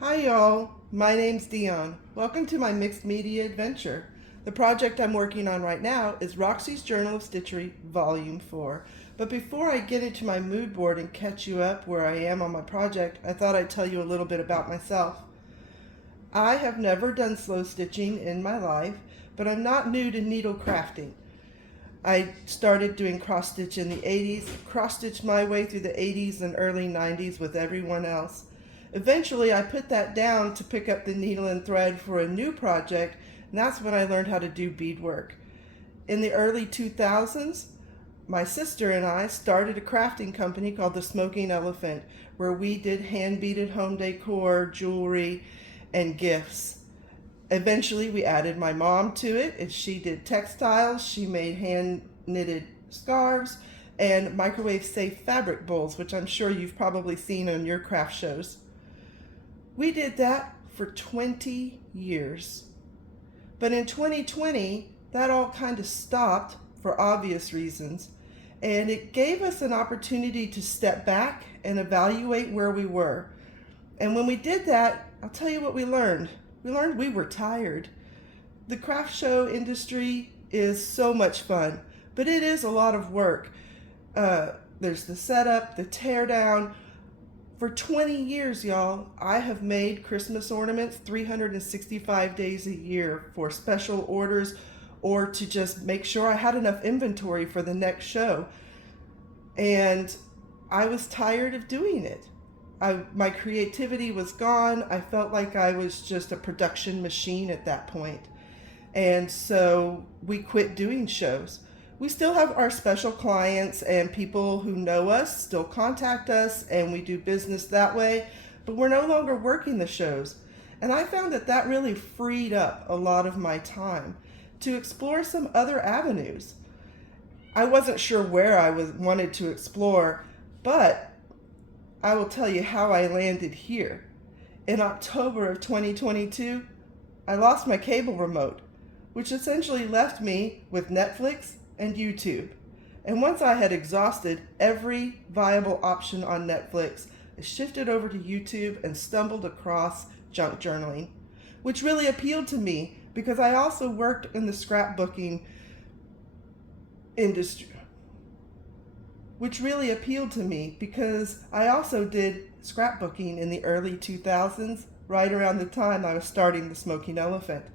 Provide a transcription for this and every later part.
Hi y'all, my name's Dion. Welcome to my mixed media adventure. The project I'm working on right now is Roxie's Journal of Stitchery, Volume 4. But before I get into my mood board and catch you up where I am on my project, I thought I'd tell you a little bit about myself. I have never done slow stitching in my life, but I'm not new to needle crafting. I started doing cross stitch in the 80s, cross stitched my way through the 80s and early 90s with everyone else. Eventually, I put that down to pick up the needle and thread for a new project, and that's when I learned how to do beadwork. In the early 2000s, my sister and I started a crafting company called the Smoking Elephant, where we did hand beaded home decor, jewelry, and gifts. Eventually, we added my mom to it, and she did textiles. She made hand knitted scarves and microwave safe fabric bowls, which I'm sure you've probably seen on your craft shows. We did that for 20 years. But in 2020, that all kind of stopped for obvious reasons, and it gave us an opportunity to step back and evaluate where we were. And when we did that, I'll tell you what we learned. We learned we were tired. The craft show industry is so much fun, but it is a lot of work. There's the setup, the teardown. For 20 years, y'all, I have made Christmas ornaments 365 days a year for special orders or to just make sure I had enough inventory for the next show. And I was tired of doing it. My creativity was gone. I felt like I was just a production machine at that point. And so we quit doing shows. We still have our special clients and people who know us still contact us and we do business that way, but we're no longer working the shows. And I found that that really freed up a lot of my time to explore some other avenues. I wasn't sure where wanted to explore, but I will tell you how I landed here. In October of 2022, I lost my cable remote, which essentially left me with Netflix and YouTube. And once I had exhausted every viable option on Netflix, I shifted over to YouTube and stumbled across junk journaling, which really appealed to me because I also worked in the scrapbooking industry. Which really appealed to me because I also did scrapbooking in the early 2000s, right around the time I was starting the Smoking Elephant.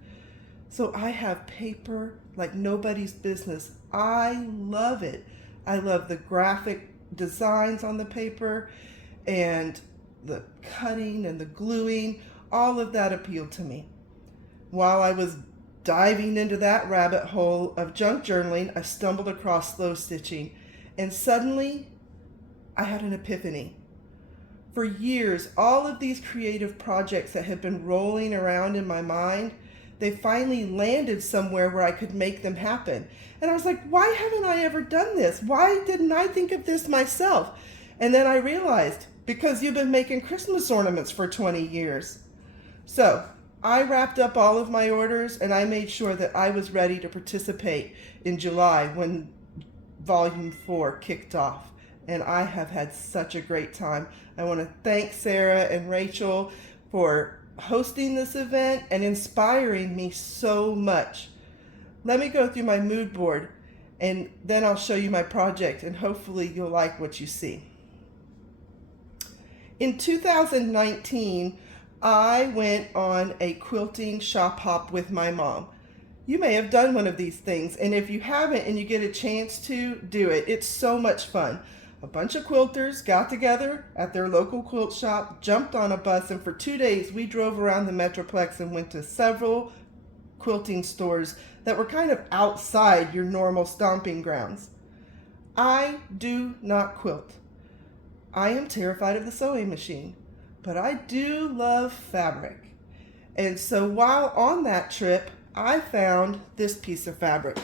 So I have paper like nobody's business. I love it. I love the graphic designs on the paper and the cutting and the gluing. All of that appealed to me. While I was diving into that rabbit hole of junk journaling, I stumbled across slow stitching. And suddenly, I had an epiphany. For years, all of these creative projects that had been rolling around in my mind, they finally landed somewhere where I could make them happen. And I was like, why haven't I ever done this? Why didn't I think of this myself? And then I realized, because you've been making Christmas ornaments for 20 years. So I wrapped up all of my orders and I made sure that I was ready to participate in July when Volume 4 kicked off, and I have had such a great time. I want to thank Sarah and Rachel for hosting this event and inspiring me so much. Let me go through my mood board and then I'll show you my project and hopefully you'll like what you see. In 2019, I went on a quilting shop hop with my mom. You may have done one of these things, and if you haven't and you get a chance to, do it. It's so much fun. A bunch of quilters got together at their local quilt shop, jumped on a bus, and for 2 days we drove around the Metroplex and went to several quilting stores that were kind of outside your normal stomping grounds. I do not quilt. I am terrified of the sewing machine, but I do love fabric. And so while on that trip, I found this piece of fabric.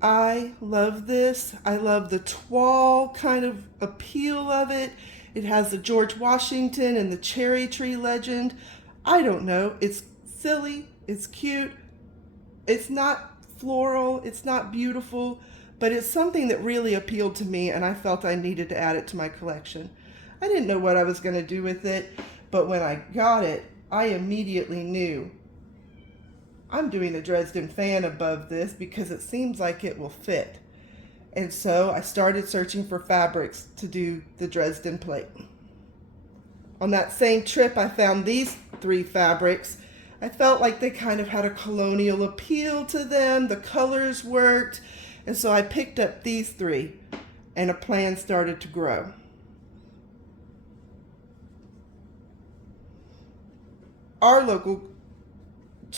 I love this. I love the toile kind of appeal of it. It has the George Washington and the cherry tree legend. I don't know. It's silly. It's cute. It's not floral. It's not beautiful, but it's something that really appealed to me and I felt I needed to add it to my collection. I didn't know what I was going to do with it, but when I got it, I immediately knew I'm doing a Dresden fan above this because it seems like it will fit. And so I started searching for fabrics to do the Dresden plate. On that same trip, I found these 3 fabrics. I felt like they kind of had a colonial appeal to them. The colors worked. And so I picked up these 3 and a plan started to grow. Our local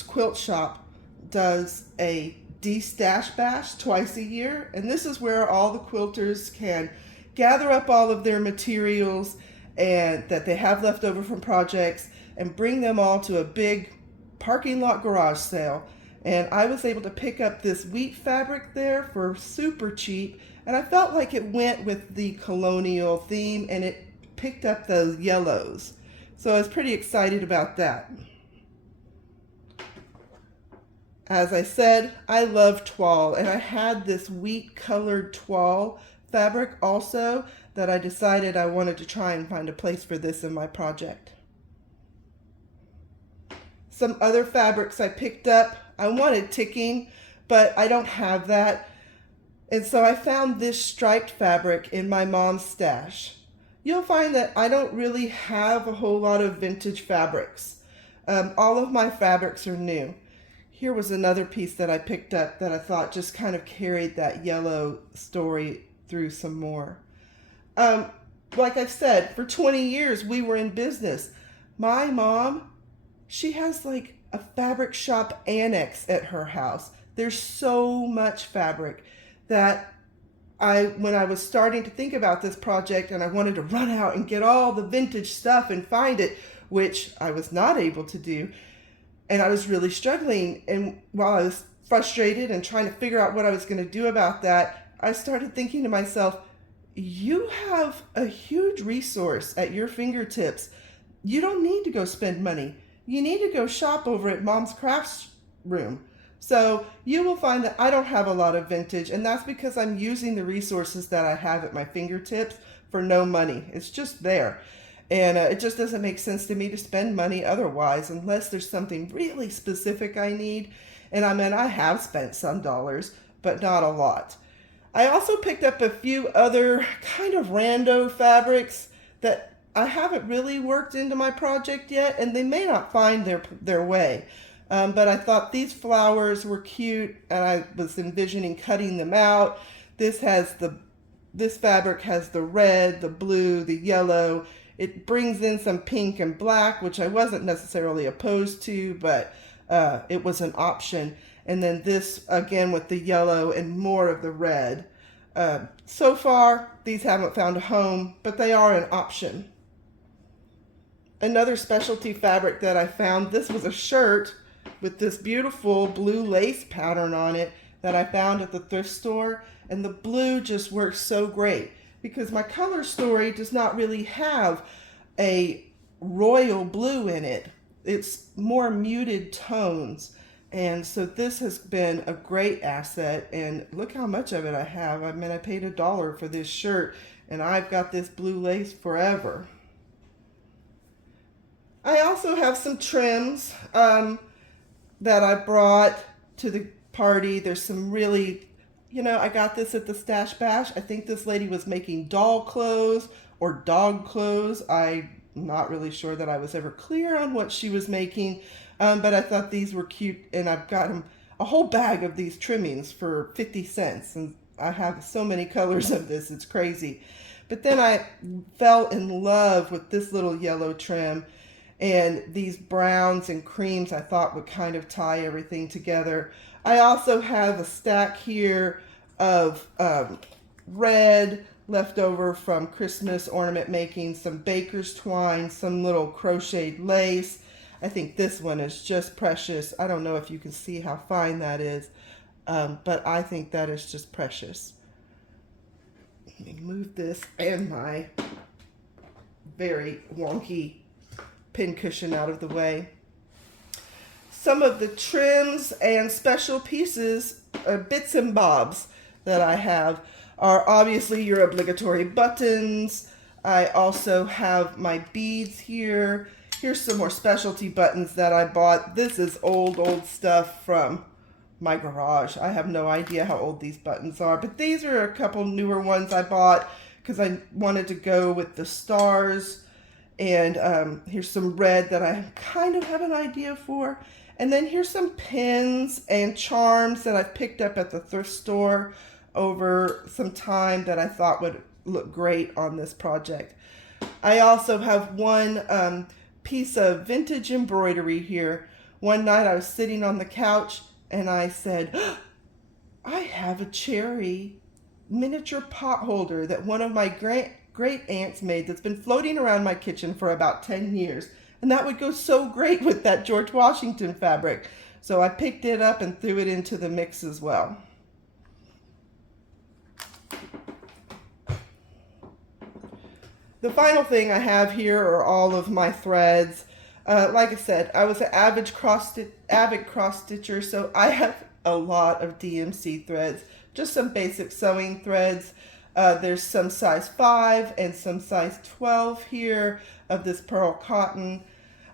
quilt shop does a de-stash bash twice a year, and this is where all the quilters can gather up all of their materials and that they have left over from projects and bring them all to a big parking lot garage sale. And I was able to pick up this wheat fabric there for super cheap, and I felt like it went with the colonial theme and it picked up those yellows. So I was pretty excited about that. As I said, I love toile, and I had this wheat colored toile fabric also that I decided I wanted to try and find a place for this in my project. Some other fabrics I picked up, I wanted ticking, but I don't have that. And so I found this striped fabric in my mom's stash. You'll find that I don't really have a whole lot of vintage fabrics. All of my fabrics are new. Here was another piece that I picked up that I thought just kind of carried that yellow story through some more. Like I said, for 20 years we were in business. My mom, she has like a fabric shop annex at her house. There's so much fabric that when I was starting to think about this project and I wanted to run out and get all the vintage stuff and find it, which I was not able to do, and I was really struggling. And while I was frustrated and trying to figure out what I was going to do about that, I started thinking to myself, you have a huge resource at your fingertips. You don't need to go spend money. You need to go shop over at Mom's Crafts Room. So you will find that I don't have a lot of vintage, and that's because I'm using the resources that I have at my fingertips for no money. It's just there. And it just doesn't make sense to me to spend money otherwise unless there's something really specific I need. And I mean, I have spent some dollars, but not a lot. I also picked up a few other kind of rando fabrics that I haven't really worked into my project yet, and they may not find their way. But I thought these flowers were cute, and I was envisioning cutting them out. This fabric has the red, the blue, the yellow. It brings in some pink and black, which I wasn't necessarily opposed to, but it was an option. And then this, again, with the yellow and more of the red. So far, these haven't found a home, but they are an option. Another specialty fabric that I found, this was a shirt with this beautiful blue lace pattern on it that I found at the thrift store. And the blue just works so great, because my color story does not really have a royal blue in it. It's more muted tones. And so this has been a great asset, and look how much of it I have. I mean, I paid $1 for this shirt, and I've got this blue lace forever. I also have some trims that I brought to the party. There's some really, I got this at the Stash Bash. I think this lady was making doll clothes or dog clothes. I'm not really sure that I was ever clear on what she was making, but I thought these were cute, and I've got a whole bag of these trimmings for 50 cents, and I have so many colors of this, it's crazy. But then I fell in love with this little yellow trim, and these browns and creams I thought would kind of tie everything together. I also have a stack here of red left over from Christmas ornament making, some baker's twine, some little crocheted lace. I think this one is just precious. I don't know if you can see how fine that is, but I think that is just precious. Let me move this and my very wonky pin cushion out of the way. Some of the trims and special pieces, bits and bobs that I have, are obviously your obligatory buttons, I also have my beads here. Here's some more specialty buttons that I bought. This is old stuff from my garage. I have no idea how old these buttons are, but these are a couple newer ones I bought because I wanted to go with the stars. And here's some red that I kind of have an idea for. And then here's some pins and charms that I picked up at the thrift store over some time that I thought would look great on this project. I also have one piece of vintage embroidery here. One night I was sitting on the couch and I said, oh, I have a cherry miniature pot holder that one of my great aunts made that's been floating around my kitchen for about 10 years. And that would go so great with that George Washington fabric. So I picked it up and threw it into the mix as well. The final thing I have here are all of my threads. Like I said, I was an avid cross stitcher, so I have a lot of DMC threads. Just some basic sewing threads. There's some size 5 and some size 12 here of this pearl cotton.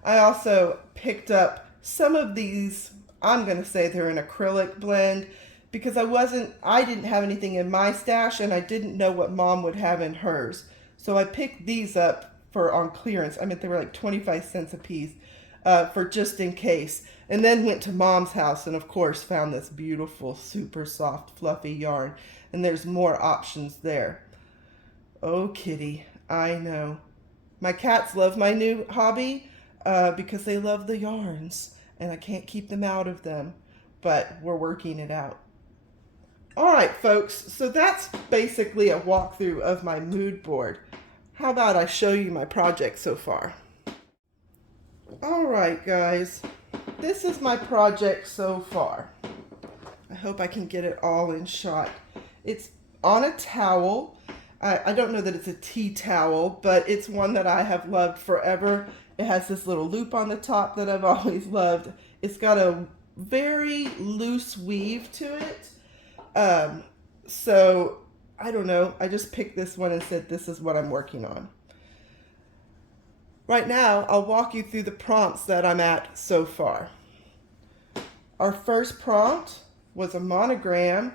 I also picked up some of these, I'm going to say they're an acrylic blend, because I didn't have anything in my stash and I didn't know what Mom would have in hers. So I picked these up on clearance. I mean, they were like 25 cents a piece for just in case. And then went to Mom's house and of course found this beautiful, super soft, fluffy yarn. And there's more options there. Oh, kitty, I know. My cats love my new hobby because they love the yarns and I can't keep them out of them, but we're working it out. All right, folks, so that's basically a walkthrough of my mood board. How about I show you my project so far? All right, guys, this is my project so far. I hope I can get it all in shot. It's on a towel. I don't know that it's a tea towel, but it's one that I have loved forever. It has this little loop on the top that I've always loved. It's got a very loose weave to it. So I don't know. I just picked this one and said, this is what I'm working on. Right now, I'll walk you through the prompts that I'm at so far. Our first prompt was a monogram.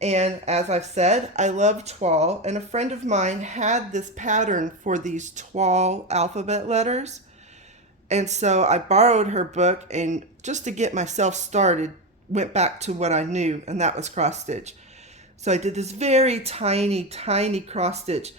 And as I've said, I love toile, and a friend of mine had this pattern for these toile alphabet letters. And so I borrowed her book, and just to get myself started, went back to what I knew, and that was cross stitch. So I did this very tiny cross stitch.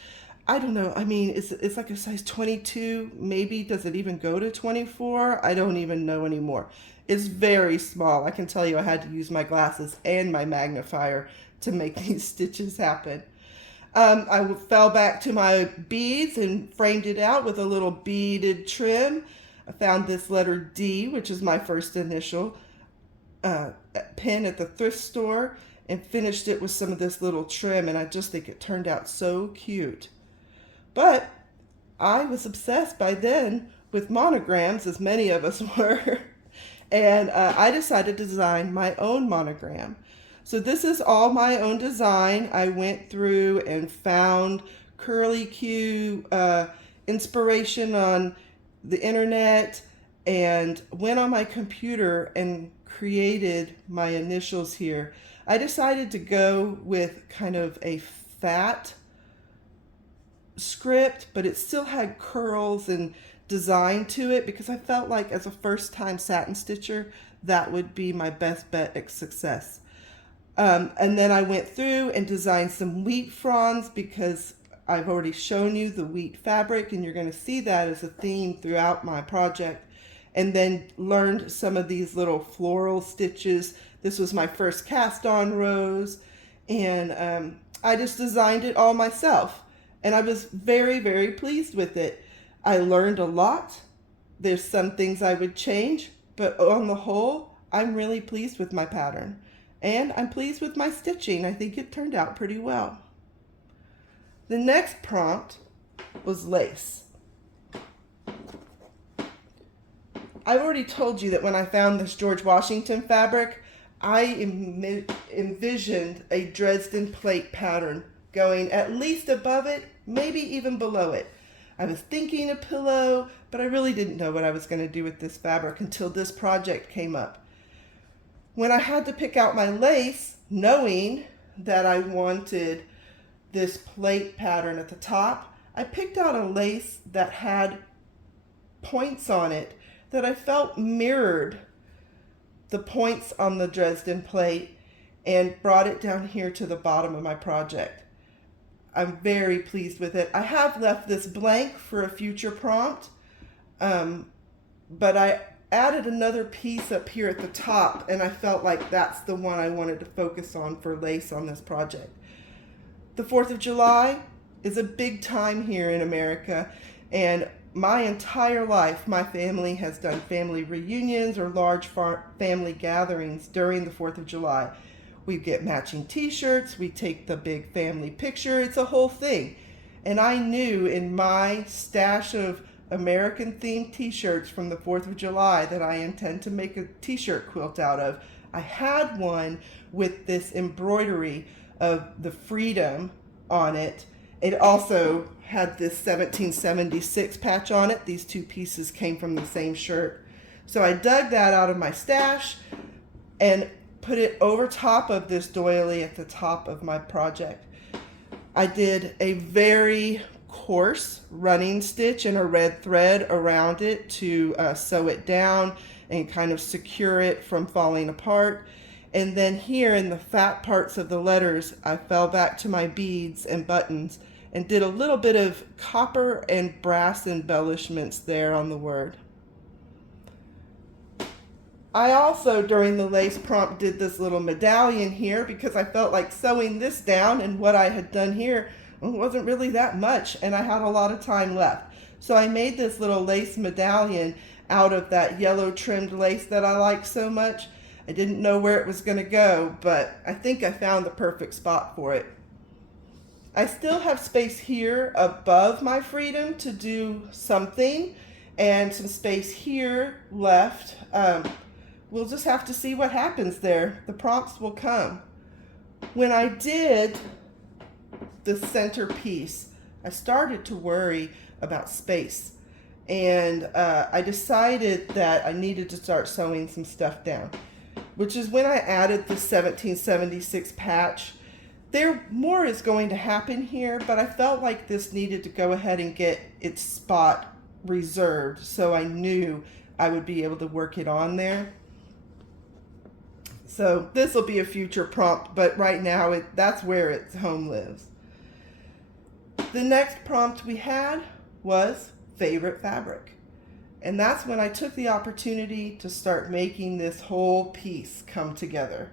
I don't know, I mean, it's like a size 22, maybe. Does it even go to 24? I don't even know anymore. It's very small. I can tell you I had to use my glasses and my magnifier to make these stitches happen. I fell back to my beads and framed it out with a little beaded trim. I found this letter D, which is my first initial, pin at the thrift store, and finished it with some of this little trim, and I just think it turned out so cute. But I was obsessed by then with monograms, as many of us were, and I decided to design my own monogram. So this is all my own design. I went through and found curly Q inspiration on the internet and went on my computer and created my initials here. I decided to go with kind of a fat script, but it still had curls and design to it because I felt like as a first-time satin stitcher, that would be my best bet at success. And then I went through and designed some wheat fronds because I've already shown you the wheat fabric, and you're going to see that as a theme throughout my project. And then learned some of these little floral stitches. This was my first cast on rows, and I just designed it all myself. And I was very pleased with it. I learned a lot. There's some things I would change, but on the whole, I'm really pleased with my pattern. And I'm pleased with my stitching. I think it turned out pretty well. The next prompt was lace. I've already told you that when I found this George Washington fabric, I envisioned a Dresden plate pattern going at least above it maybe even below it. I was thinking a pillow, but I really didn't know what I was going to do with this fabric until this project came up. When I had to pick out my lace, knowing that I wanted this plate pattern at the top, I picked out a lace that had points on it that I felt mirrored the points on the Dresden plate and brought it down here to the bottom of my project. I'm very pleased with it. I have left this blank for a future prompt, but I added another piece up here at the top, and I felt like that's the one I wanted to focus on for lace on this project. The 4th of July is a big time here in America, and my entire life, my family has done family reunions or large family gatherings during the 4th of July. We get matching t-shirts, we take the big family picture, it's a whole thing. And I knew in my stash of American themed t-shirts from the 4th of July that I intend to make a t-shirt quilt out of. I had one with this embroidery of the freedom on it. It also had this 1776 patch on it. These two pieces came from the same shirt. So I dug that out of my stash and put it over top of this doily at the top of my project. I did a very coarse running stitch and a red thread around it to sew it down and kind of secure it from falling apart. And then here in the fat parts of the letters, I fell back to my beads and buttons and did a little bit of copper and brass embellishments there on the word. I also, during the lace prompt, did this little medallion here because I felt like sewing this down, and what I had done here wasn't really that much, and I had a lot of time left. So I made this little lace medallion out of that yellow trimmed lace that I like so much. I didn't know where it was going to go, but I think I found the perfect spot for it. I still have space here above my freedom to do something, and some space here left. We'll just have to see what happens there. The prompts will come. When I did the centerpiece, I started to worry about space, and I decided that I needed to start sewing some stuff down, which is when I added the 1776 patch. More is going to happen here, but I felt like this needed to go ahead and get its spot reserved so I knew I would be able to work it on there. So this will be a future prompt, but right now that's where its home lives. The next prompt we had was favorite fabric. And that's when I took the opportunity to start making this whole piece come together.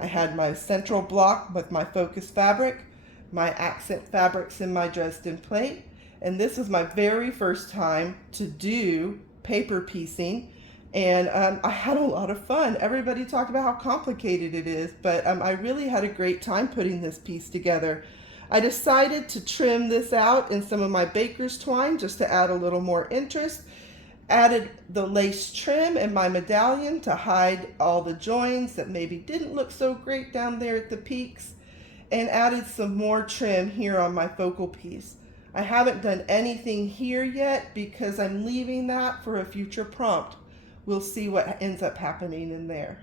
I had my central block with my focus fabric, my accent fabrics in my Dresden plate, and this was my very first time to do paper piecing. And I had a lot of fun. Everybody talked about how complicated it is, but I really had a great time putting this piece together. I decided to trim this out in some of my baker's twine just to add a little more interest. Added the lace trim and my medallion to hide all the joins that maybe didn't look so great down there at the peaks, and added some more trim here on my focal piece. I haven't done anything here yet because I'm leaving that for a future prompt. We'll see what ends up happening in there.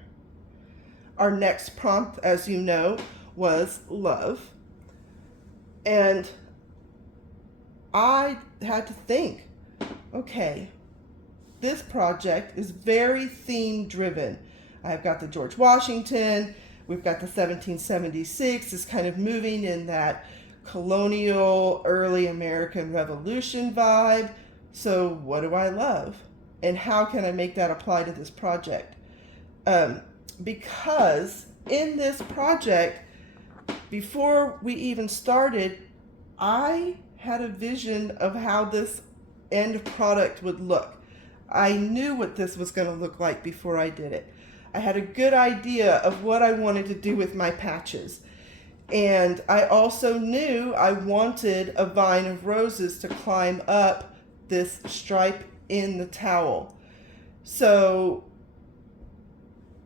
Our next prompt, as you know, was love. And I had to think, okay, this project is very theme driven. I've got the George Washington, we've got the 1776, is kind of moving in that colonial early American Revolution vibe. So what do I love? And how can I make that apply to this project? Because in this project, before we even started, I had a vision of how this end product would look. I knew what this was going to look like before I did it. I had a good idea of what I wanted to do with my patches. And I also knew I wanted a vine of roses to climb up this stripe in the towel. So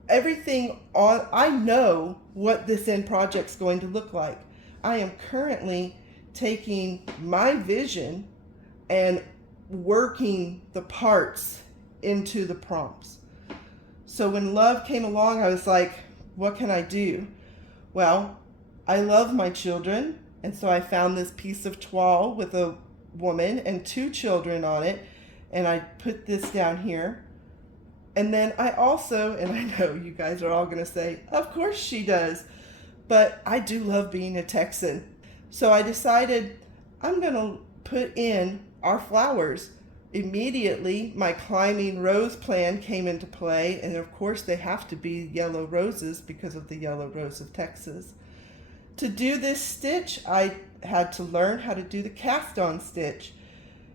everything on, I know what this end project's going to look like. I am currently taking my vision and working the parts into the prompts. So when love came along, I was like, what can I do? Well, I love my children, and so I found this piece of toile with a woman and 2 children on it, and I put this down here. And then I also, and I know you guys are all going to say, of course she does, but I do love being a Texan. So I decided I'm going to put in our flowers. Immediately, my climbing rose plan came into play, and of course they have to be yellow roses because of the yellow rose of Texas. To do this stitch, I had to learn how to do the cast-on stitch.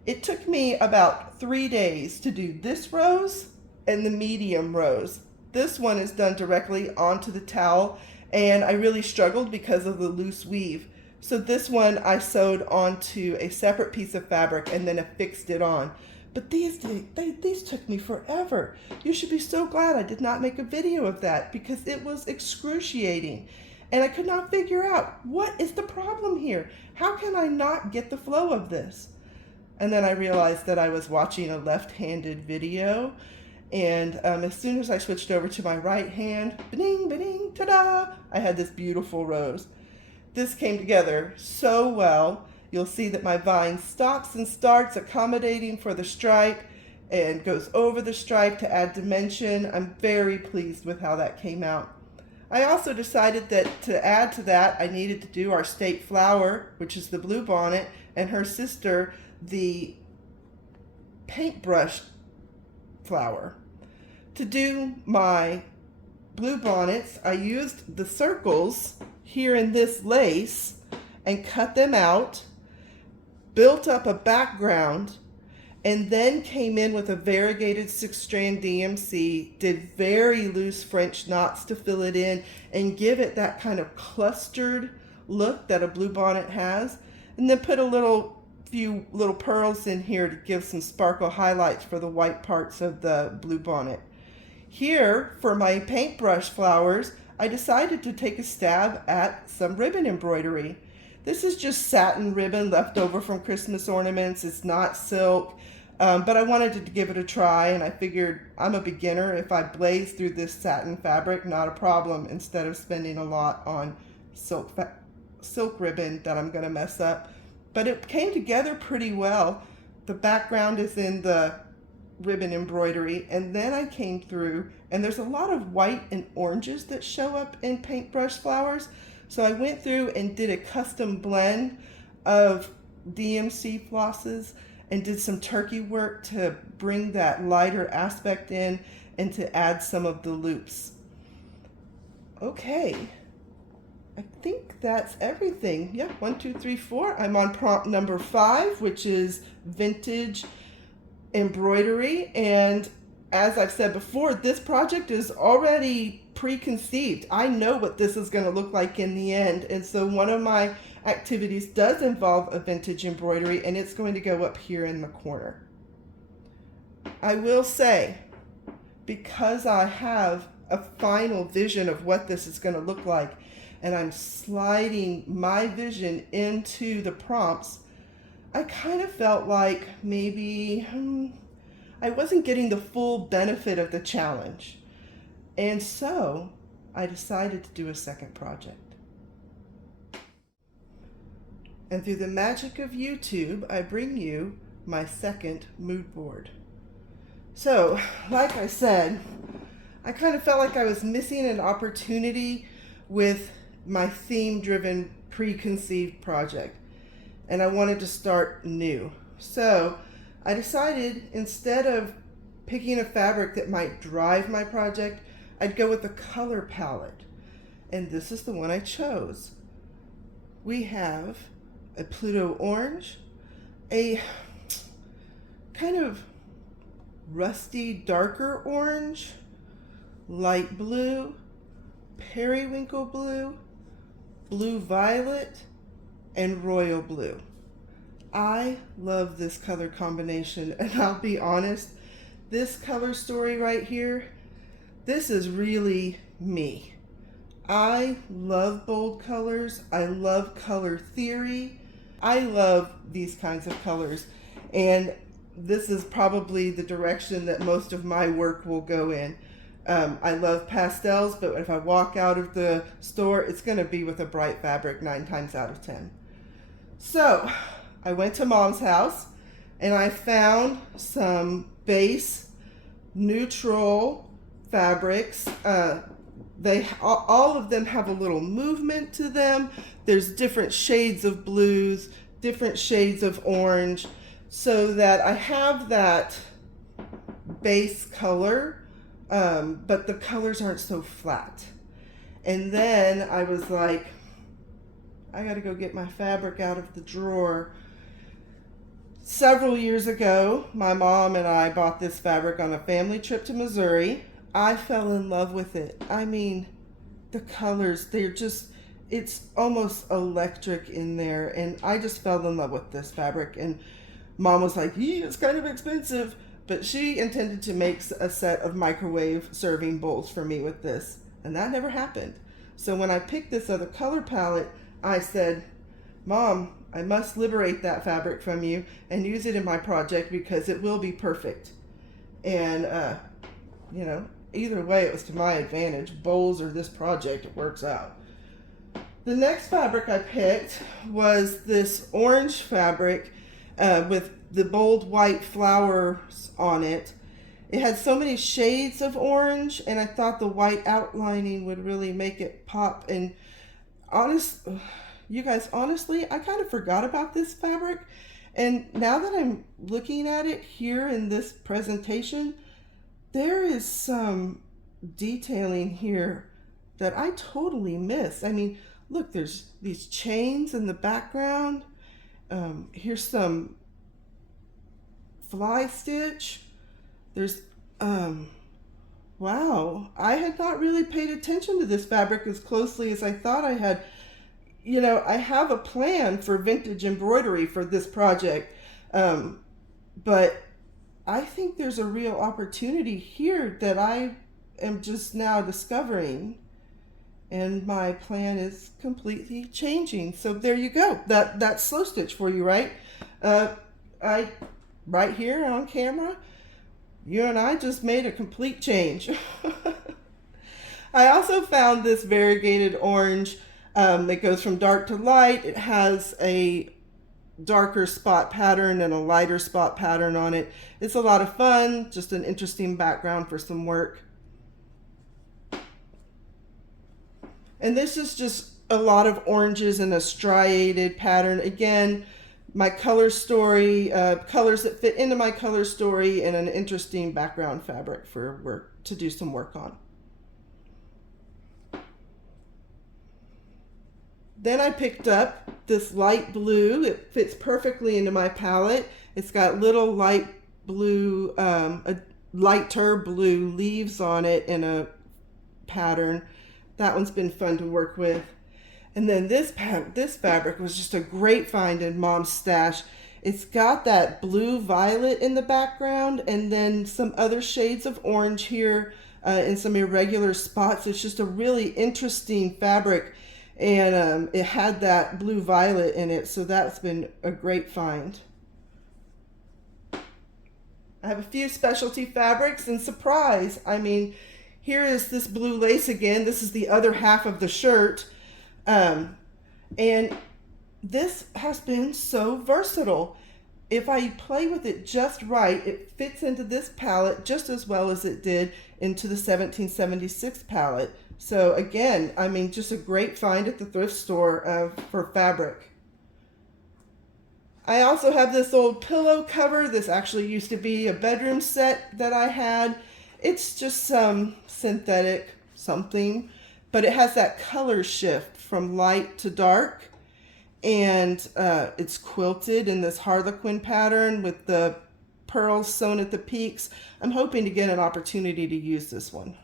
It took me about 3 days to do this rose and the medium rose. This one is done directly onto the towel, and I really struggled because of the loose weave. So this one I sewed onto a separate piece of fabric and then affixed it on. But these took me forever. You should be so glad I did not make a video of that because it was excruciating. And I could not figure out, what is the problem here? How can I not get the flow of this? And then I realized that I was watching a left-handed video, and as soon as I switched over to my right hand, ba-ding, ba-ding, ta-da, I had this beautiful rose. This came together so well. You'll see that my vine stops and starts accommodating for the stripe and goes over the stripe to add dimension. I'm very pleased with how that came out. I also decided that to add to that, I needed to do our state flower, which is the blue bonnet, and her sister, the paintbrush flower. To do my blue bonnets, I used the circles here in this lace and cut them out, built up a background, and then came in with a variegated 6-strand DMC, did very loose French knots to fill it in and give it that kind of clustered look that a blue bonnet has, and then put a few little pearls in here to give some sparkle highlights for the white parts of the blue bonnet. Here, for my paintbrush flowers, I decided to take a stab at some ribbon embroidery. This is just satin ribbon left over from Christmas ornaments. It's not silk. But I wanted to give it a try, and I figured I'm a beginner. If I blaze through this satin fabric, not a problem, instead of spending a lot on silk ribbon that I'm going to mess up. But it came together pretty well. The background is in the ribbon embroidery, and then I came through, and there's a lot of white and oranges that show up in paintbrush flowers. So I went through and did a custom blend of DMC flosses and did some turkey work to bring that lighter aspect in and to add some of the loops. Okay, I think that's everything. Yeah, 1, 2, 3, 4. I'm on prompt number 5, which is vintage embroidery. And as I've said before, this project is already preconceived. I know what this is going to look like in the end. And so one of my activities does involve a vintage embroidery, and it's going to go up here in the corner. I will say, because I have a final vision of what this is going to look like, and I'm sliding my vision into the prompts, I kind of felt like maybe I wasn't getting the full benefit of the challenge. And so I decided to do a second project. And through the magic of YouTube, I bring you my second mood board. So, like I said, I kind of felt like I was missing an opportunity with my theme-driven preconceived project, and I wanted to start new. So I decided, instead of picking a fabric that might drive my project, I'd go with a color palette, and this is the one I chose. We have a Pluto orange, a kind of rusty darker orange, light blue, periwinkle blue, blue violet, and royal blue. I love this color combination, and I'll be honest, this color story right here, this is really me. I love bold colors. I love color theory. I love these kinds of colors, and this is probably the direction that most of my work will go in. I love pastels, but if I walk out of the store, it's going to be with a bright fabric 9 times out of 10. So I went to Mom's house and I found some base neutral fabrics. All of them have a little movement to them. There's different shades of blues, different shades of orange, so that I have that base color, but the colors aren't so flat. And then I was like, I gotta go get my fabric out of the drawer. Several years ago, my mom and I bought this fabric on a family trip to Missouri. I fell in love with it. I mean, the colors, it's almost electric in there. And I just fell in love with this fabric. And Mom was like, it's kind of expensive. But she intended to make a set of microwave serving bowls for me with this. And that never happened. So when I picked this other color palette, I said, Mom, I must liberate that fabric from you and use it in my project because it will be perfect. And, either way, it was to my advantage. Bowls or this project, it works out. The next fabric I picked was this orange fabric with the bold white flowers on it. It had so many shades of orange, and I thought the white outlining would really make it pop. And you guys, honestly, I kind of forgot about this fabric. And now that I'm looking at it here in this presentation, there is some detailing here that I totally missed. I mean, look, there's these chains in the background. Here's some fly stitch. There's, wow, I had not really paid attention to this fabric as closely as I thought I had. I have a plan for vintage embroidery for this project, but I think there's a real opportunity here that I am just now discovering, and my plan is completely changing. So there you go. That's slow stitch for you, right? Right here on camera, you and I just made a complete change. I also found this variegated orange. It goes from dark to light. It has a darker spot pattern and a lighter spot pattern on it. It's a lot of fun, just an interesting background for some work. And this is just a lot of oranges in a striated pattern. Again, my color story, colors that fit into my color story, and an interesting background fabric for work to do some work on. Then I picked up this light blue. It fits perfectly into my palette. It's got little light blue, lighter blue leaves on it in a pattern. That one's been fun to work with. And then this fabric was just a great find in Mom's stash. It's got that blue violet in the background and then some other shades of orange here in some irregular spots. It's just a really interesting fabric. And it had that blue violet in it, so that's been a great find. I have a few specialty fabrics, and surprise, I mean, here is this blue lace again. This is the other half of the shirt. And this has been so versatile. If I play with it just right, it fits into this palette just as well as it did into the 1776 palette. So again, I mean, just a great find at the thrift store for fabric. I also have this old pillow cover. This actually used to be a bedroom set that I had. It's just some synthetic something, but it has that color shift from light to dark. And it's quilted in this harlequin pattern with the pearls sewn at the peaks. I'm hoping to get an opportunity to use this one.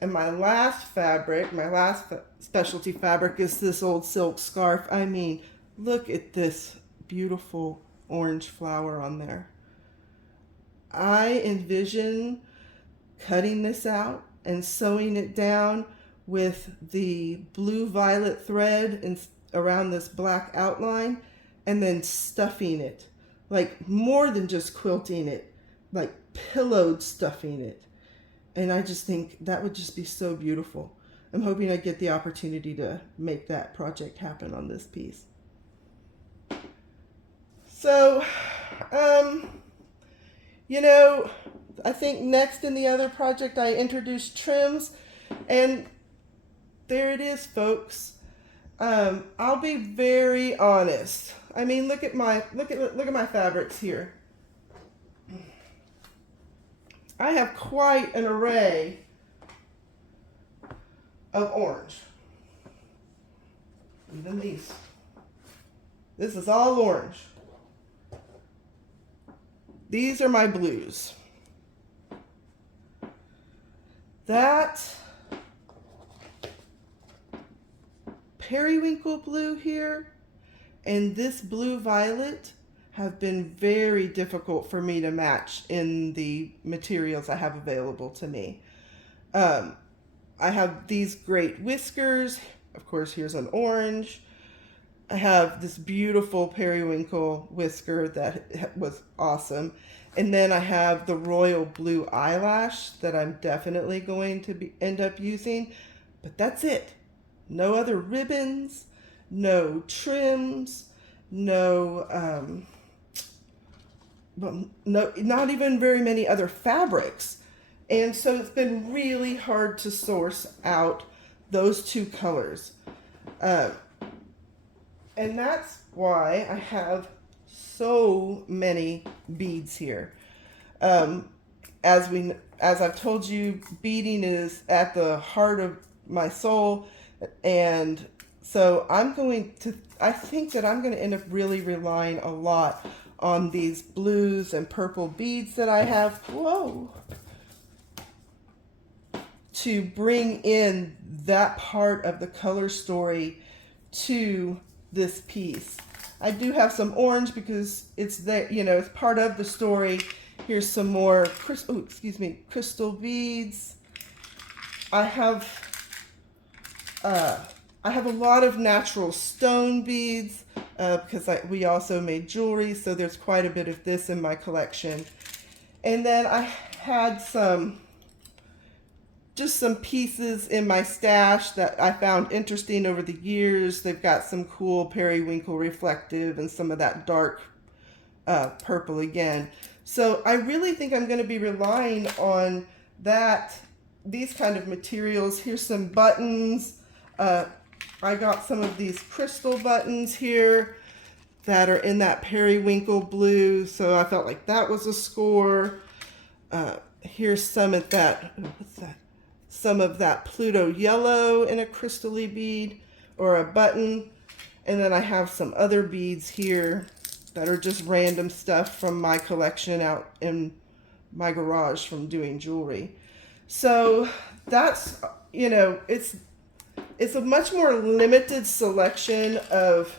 And my last fabric, my last specialty fabric is this old silk scarf. I mean, look at this beautiful orange flower on there. I envision cutting this out and sewing it down with the blue violet thread and around this black outline and then stuffing it, like more than just quilting it, like pillowed stuffing it. And I just think that would just be so beautiful. I'm hoping I get the opportunity to make that project happen on this piece. So, you know, I think next in the other project I introduced trims, and there it is, folks. I'll be very honest. I mean, look at my fabrics here. I have quite an array of orange. Even these. This is all orange. These are my blues. That periwinkle blue here and this blue violet have been very difficult for me to match in the materials I have available to me. I have these great whiskers. Of course, here's an orange. I have this beautiful periwinkle whisker that was awesome. And then I have the royal blue eyelash that I'm definitely going to end up using. But that's it. No other ribbons, no trims, no, not even very many other fabrics. And so it's been really hard to source out those two colors. And that's why I have so many beads here. As I've told you, beading is at the heart of my soul. And so I think that I'm going to end up really relying a lot on these blues and purple beads that I have. Whoa. To bring in that part of the color story to this piece. I do have some orange because it's there, it's part of the story. Here's some more crystal beads. I have a lot of natural stone beads because we also made jewelry, so there's quite a bit of this in my collection. And then I had just some pieces in my stash that I found interesting over the years. They've got some cool periwinkle reflective and some of that dark purple again. So I really think I'm going to be relying on these kind of materials. Here's some buttons. I got some of these crystal buttons here that are in that periwinkle blue, so I felt like that was a score. Here's some of that, what's that? Some of that Pluto yellow in a crystally bead or a button. And then I have some other beads here that are just random stuff from my collection out in my garage from doing jewelry. So that's, it's a much more limited selection of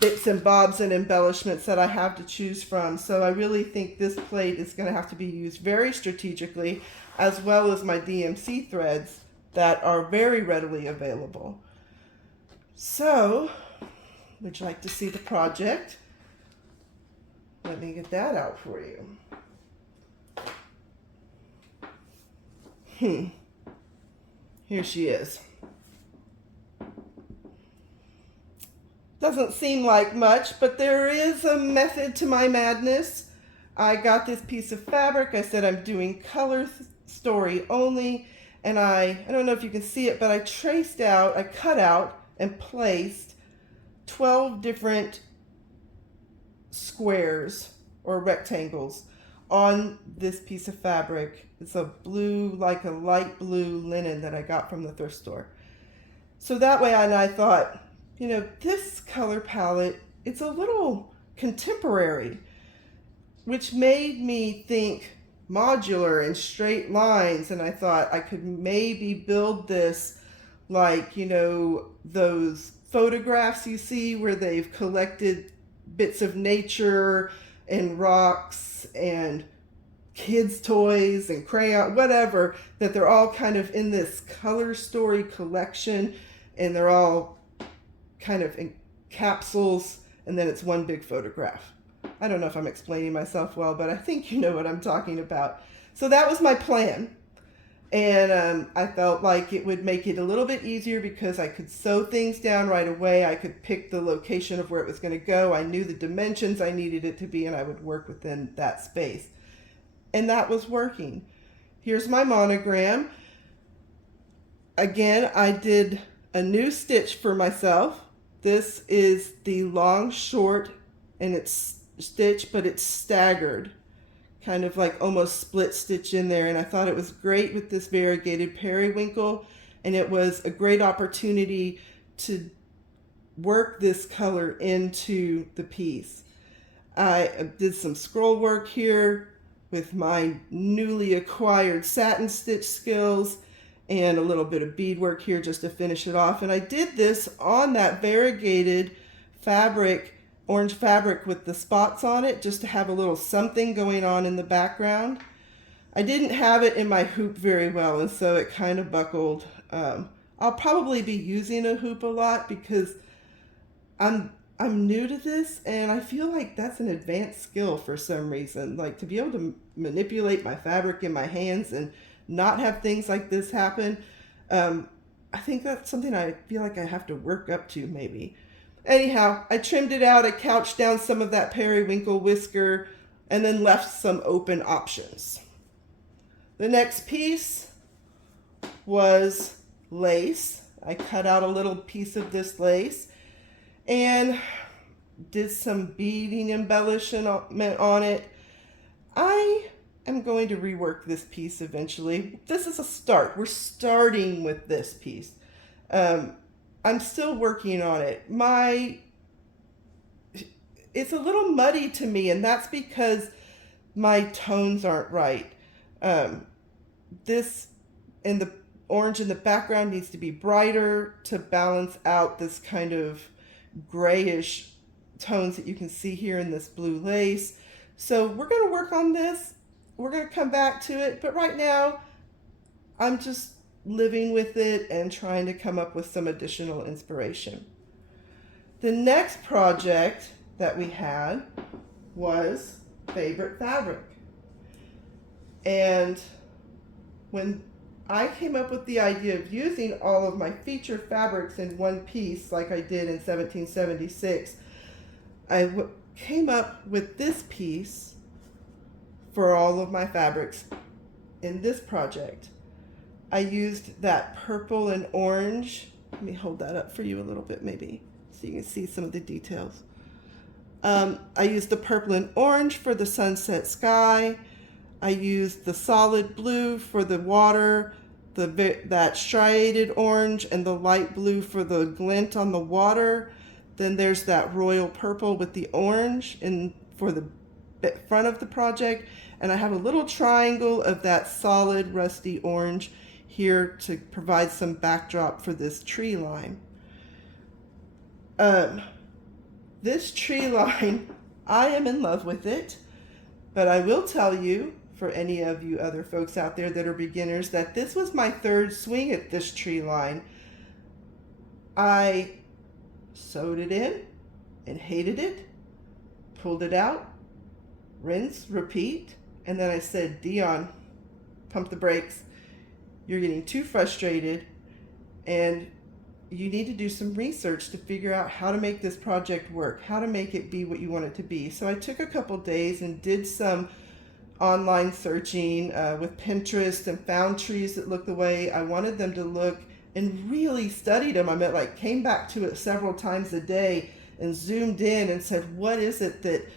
bits and bobs and embellishments that I have to choose from. So I really think this plate is going to have to be used very strategically, as well as my DMC threads that are very readily available. So, would you like to see the project? Let me get that out for you. Here she is. Doesn't seem like much, but there is a method to my madness. I got this piece of fabric. I said I'm doing color story only, and I don't know if you can see it, but I cut out and placed 12 different squares or rectangles on this piece of fabric. It's a blue, like a light blue linen that I got from the thrift store. So that way I thought, this color palette, it's a little contemporary, which made me think modular and straight lines. And I thought I could maybe build this like, those photographs you see where they've collected bits of nature and rocks and kids' toys and crayon, whatever, that they're all kind of in this color story collection, and they're all kind of capsules, and then it's one big photograph. I don't know if I'm explaining myself well, but I think you know what I'm talking about. So that was my plan. And I felt like it would make it a little bit easier because I could sew things down right away. I could pick the location of where it was going to go. I knew the dimensions I needed it to be, and I would work within that space. And that was working. Here's my monogram. Again, I did a new stitch for myself. This is the long short, and it's stitched, but it's staggered, kind of like almost split stitch in there. And I thought it was great with this variegated periwinkle, and it was a great opportunity to work this color into the piece. I did some scroll work here with my newly acquired satin stitch skills, and a little bit of beadwork here just to finish it off. And I did this on that variegated fabric, orange fabric with the spots on it, just to have a little something going on in the background. I didn't have it in my hoop very well, and so it kind of buckled. I'll probably be using a hoop a lot because I'm new to this, and I feel like that's an advanced skill for some reason. Like, to be able to manipulate my fabric in my hands and not have things like this happen, I think that's something I feel like I have to work up to maybe. Anyhow, I trimmed it out, I couched down some of that periwinkle whisker, and then left some open options. The next piece was lace. I cut out a little piece of this lace and did some beading embellishment on it. I am going to rework this piece eventually. This is a start. We're starting with this piece. I'm still working on it. It's a little muddy to me, and that's because my tones aren't right. This and the orange in the background needs to be brighter to balance out this kind of grayish tones that you can see here in this blue lace. So we're going to work on this. We're going to come back to it, but right now I'm just living with it and trying to come up with some additional inspiration. The next project that we had was favorite fabric. And when I came up with the idea of using all of my feature fabrics in one piece like I did in 1776, I came up with this piece for all of my fabrics in this project. I used that purple and orange. Let me hold that up for you a little bit maybe so you can see some of the details. I used the purple and orange for the sunset sky. I used the solid blue for the water, that striated orange, and the light blue for the glint on the water. Then there's that royal purple with the orange for the front of the project. And I have a little triangle of that solid rusty orange here to provide some backdrop for this tree line. This tree line, I am in love with it, but I will tell you, for any of you other folks out there that are beginners, that this was my third swing at this tree line. I sewed it in and hated it, pulled it out, rinse, repeat, and then I said, Dion, pump the brakes. You're getting too frustrated, and you need to do some research to figure out how to make this project work, how to make it be what you want it to be. So I took a couple days and did some online searching with Pinterest and found trees that look the way I wanted them to look and really studied them. Came back to it several times a day and zoomed in and said, what is it that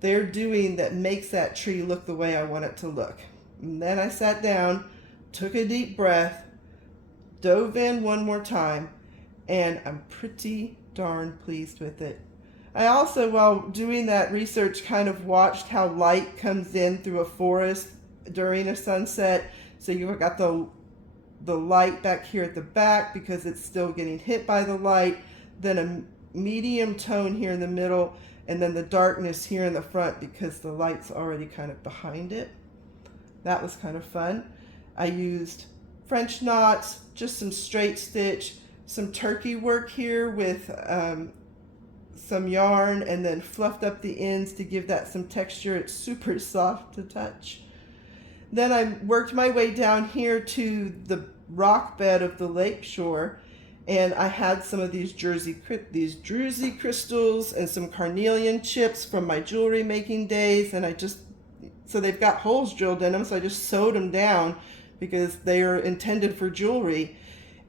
they're doing that makes that tree look the way I want it to look? And then I sat down, took a deep breath, dove in one more time, and I'm pretty darn pleased with it. I also, while doing that research, kind of watched how light comes in through a forest during a sunset. So you've got the light back here at the back because it's still getting hit by the light, then a medium tone here in the middle, and then the darkness here in the front because the light's already kind of behind it. That was kind of fun. I used French knots, just some straight stitch, some turkey work here with some yarn, and then fluffed up the ends to give that some texture. It's super soft to touch. Then I worked my way down here to the rock bed of the lake shore, and I had some of these druzy crystals and some carnelian chips from my jewelry making days, and so they've got holes drilled in them, so I just sewed them down because they are intended for jewelry,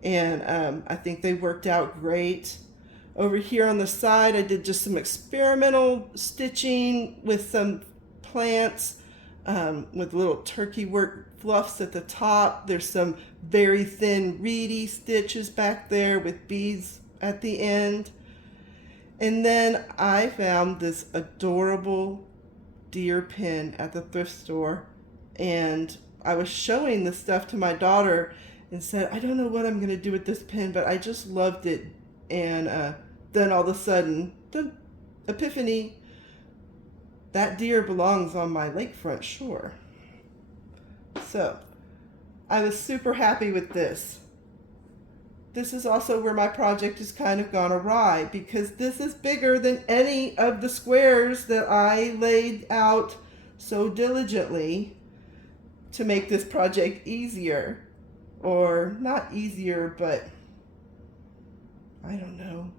and I think they worked out great. Over here on the side, I did just some experimental stitching with some plants, with little turkey work fluffs at the top. There's some very thin reedy stitches back there with beads at the end. And then I found this adorable deer pin at the thrift store, and I was showing the stuff to my daughter and said, I don't know what I'm going to do with this pin, but I just loved it. And then all of a sudden, the epiphany, that deer belongs on my lakefront shore. So I was super happy with this. This is also where my project has kind of gone awry, because this is bigger than any of the squares that I laid out so diligently to make this project easier. Or not easier, but I don't know,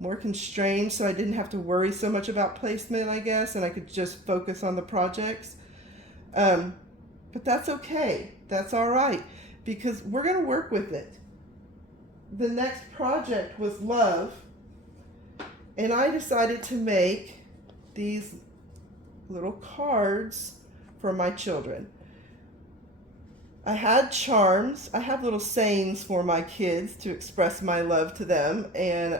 more constrained, so I didn't have to worry so much about placement, I guess, and I could just focus on the projects. But that's okay. That's all right, because we're going to work with it. The next project was love, and I decided to make these little cards for my children. I had charms. I have little sayings for my kids to express my love to them, and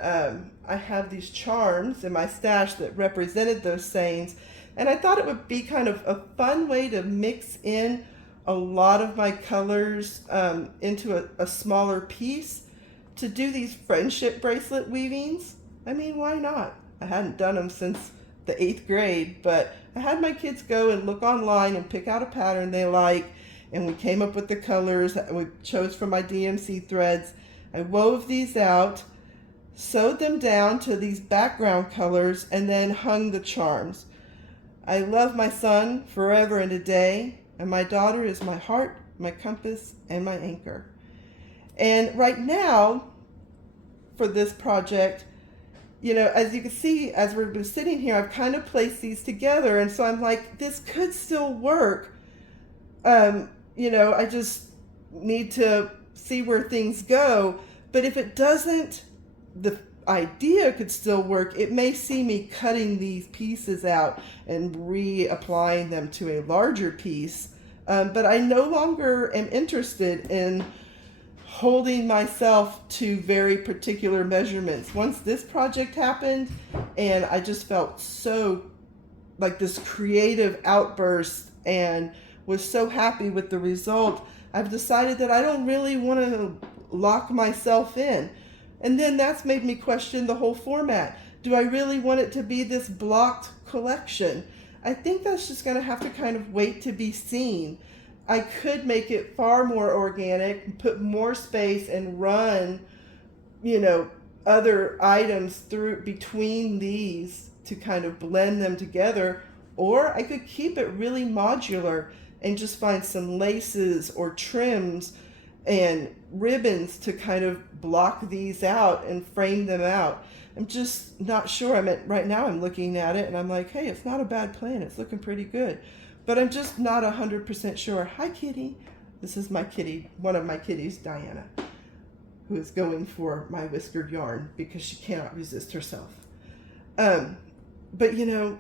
I have these charms in my stash that represented those sayings, and I thought it would be kind of a fun way to mix in a lot of my colors into a smaller piece to do these friendship bracelet weavings. I mean, why not? I hadn't done them since the 8th grade, but I had my kids go and look online and pick out a pattern they like, and we came up with the colors that we chose from my DMC threads. I wove these out, sewed them down to these background colors, and then hung the charms. I love my son forever and a day, and my daughter is my heart, my compass, and my anchor. And right now, for this project, you know, as you can see, as we've been sitting here, I've kind of placed these together, and so I'm like, this could still work. You know, I just need to see where things go. But if it doesn't, the idea could still work. It may see me cutting these pieces out and reapplying them to a larger piece. But I no longer am interested in holding myself to very particular measurements. Once this project happened, and I just felt so like this creative outburst and was so happy with the result, I've decided that I don't really want to lock myself in. And then that's made me question the whole format. Do I really want it to be this blocked collection? I think that's just going to have to kind of wait to be seen. I could make it far more organic, put more space, and run, you know, other items through between these to kind of blend them together. Or I could keep it really modular and just find some laces or trims and ribbons to kind of block these out and frame them out. I'm just not sure. Right now I'm looking at it and I'm like, hey, it's not a bad plan. It's looking pretty good. But I'm just not 100% sure. Hi, kitty. This is my kitty, one of my kitties, Diana, who is going for my whiskered yarn because she cannot resist herself. But, you know,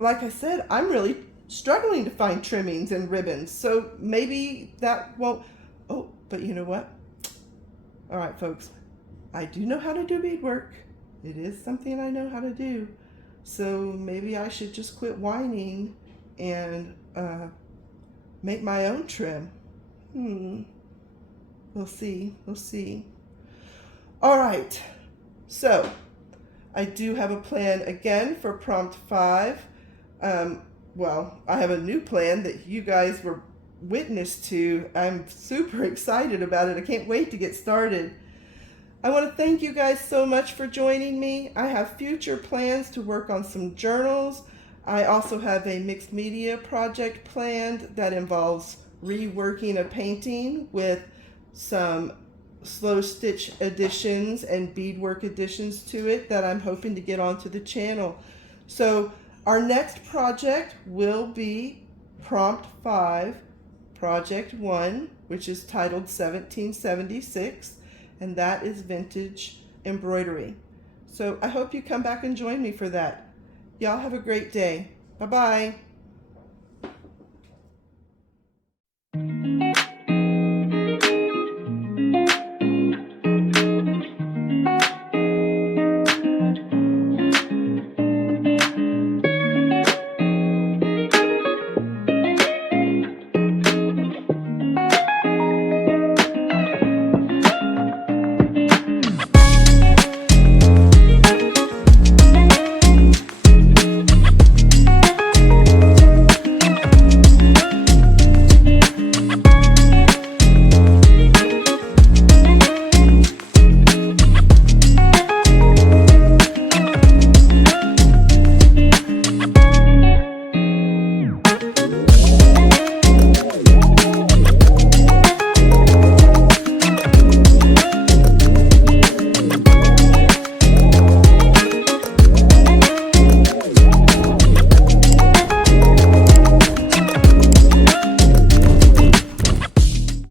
like I said, I'm really struggling to find trimmings and ribbons. So maybe that won't... Oh, but you know what? All right, folks. I do know how to do beadwork. It is something I know how to do. So maybe I should just quit whining and make my own trim. We'll see. We'll see. All right. So I do have a plan again for prompt 5. Well, I have a new plan that you guys were witness to. I'm super excited about it. I can't wait to get started. I want to thank you guys so much for joining me. I have future plans to work on some journals. I also have a mixed media project planned that involves reworking a painting with some slow stitch additions and beadwork additions to it that I'm hoping to get onto the channel. So our next project will be Prompt 5, Project 1, which is titled 1776, and that is vintage embroidery. So I hope you come back and join me for that. Y'all have a great day. Bye-bye.